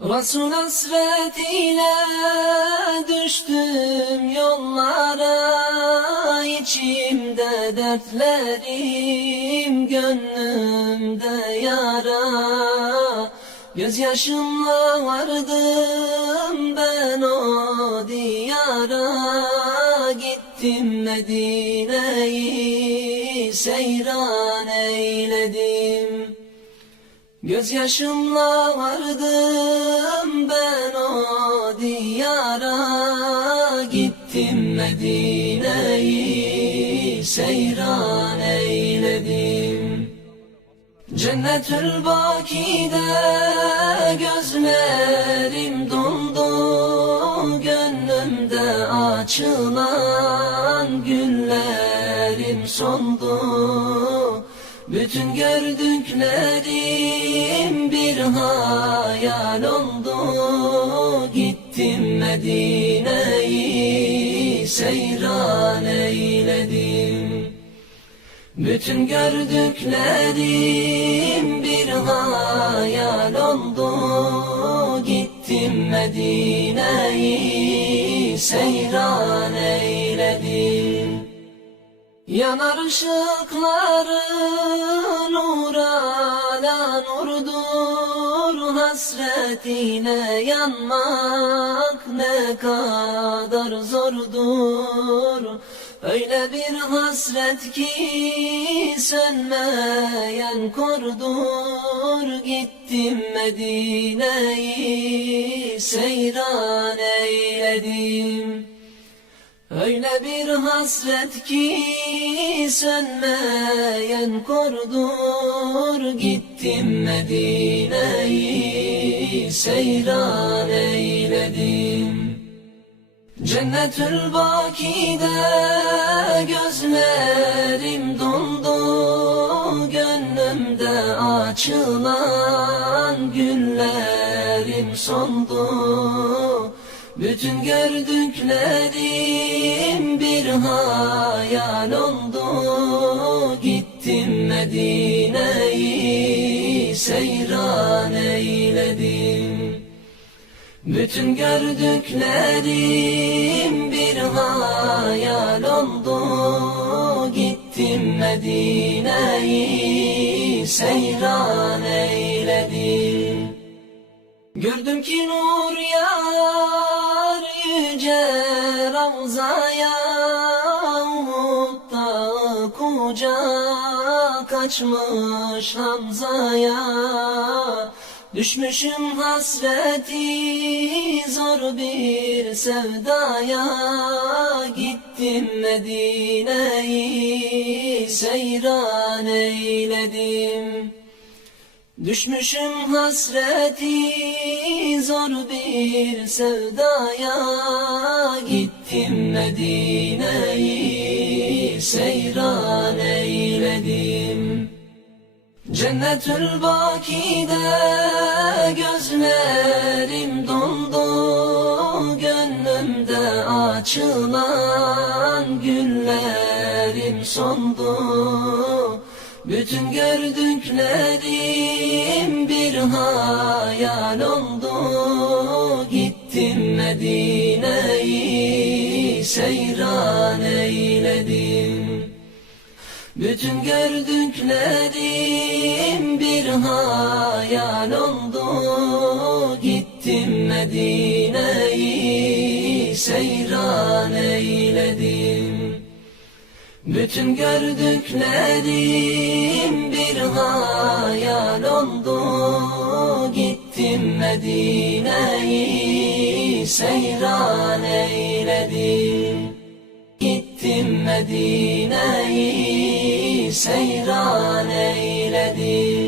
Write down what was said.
Resul hasretiyle düştüm yollara içimde dertlerim gönlümde yara. Gözyaşımla vardım ben o diyara Gittim Medine'yi seyran eyledim Gözyaşımla vardım ben o diyara. Gittim Medine'yi seyran eyledim. Cennetül Baki'de gözlerim doldu Gönlümde açılan güllerim soldu bütün gördüklerim bir hayal oldu. Gittim Medine'yi seyran eyledim. Bütün gördüklerim bir hayal oldu. Gittim Medine'yi seyran eyledim Yanar ışıkların nurala nurdur Hasretine yanmak ne kadar zordur. Öyle bir hasret ki sönmeyen kordur Gittim Medine'yi seyran eyledim Öyle bir hasret ki sönmeyen kordur. Gittim Medine'yi seyran eyledim. Cennetül Baki'de gözlerim doldu Gönlümde açılan güllerim soldu bütün gördüklerim bir hayal oldu. Gittim Medine'yi seyran eyledim. Bütün gördüklerim bir hayal oldu. Gittim Medine'yi seyran eyledim. Gördüm ki nur yüce Ravza'ya Uhud'da kucak açmış Hamza'ya. Düşmüşüm hasreti zor bir sevdaya. Gittim Medine'yi seyran eyledim Düşmüşüm hasreti zor bir sevdaya Gittim Medine'yi seyran eyledim. Cennetül Baki'de gözlerim doldu Gönlümde açılan güllerim soldu bütün gördüklerim bir hayal oldu. Gittim Medine'yi seyran eyledim. Bütün gördüklerim bir hayal oldu. Gittim Medine'yi seyran eyledim bütün gördüklerim bir hayal oldu. Gittim Medine'yi seyran eyledim. Gittim Medine'yi seyran eyledim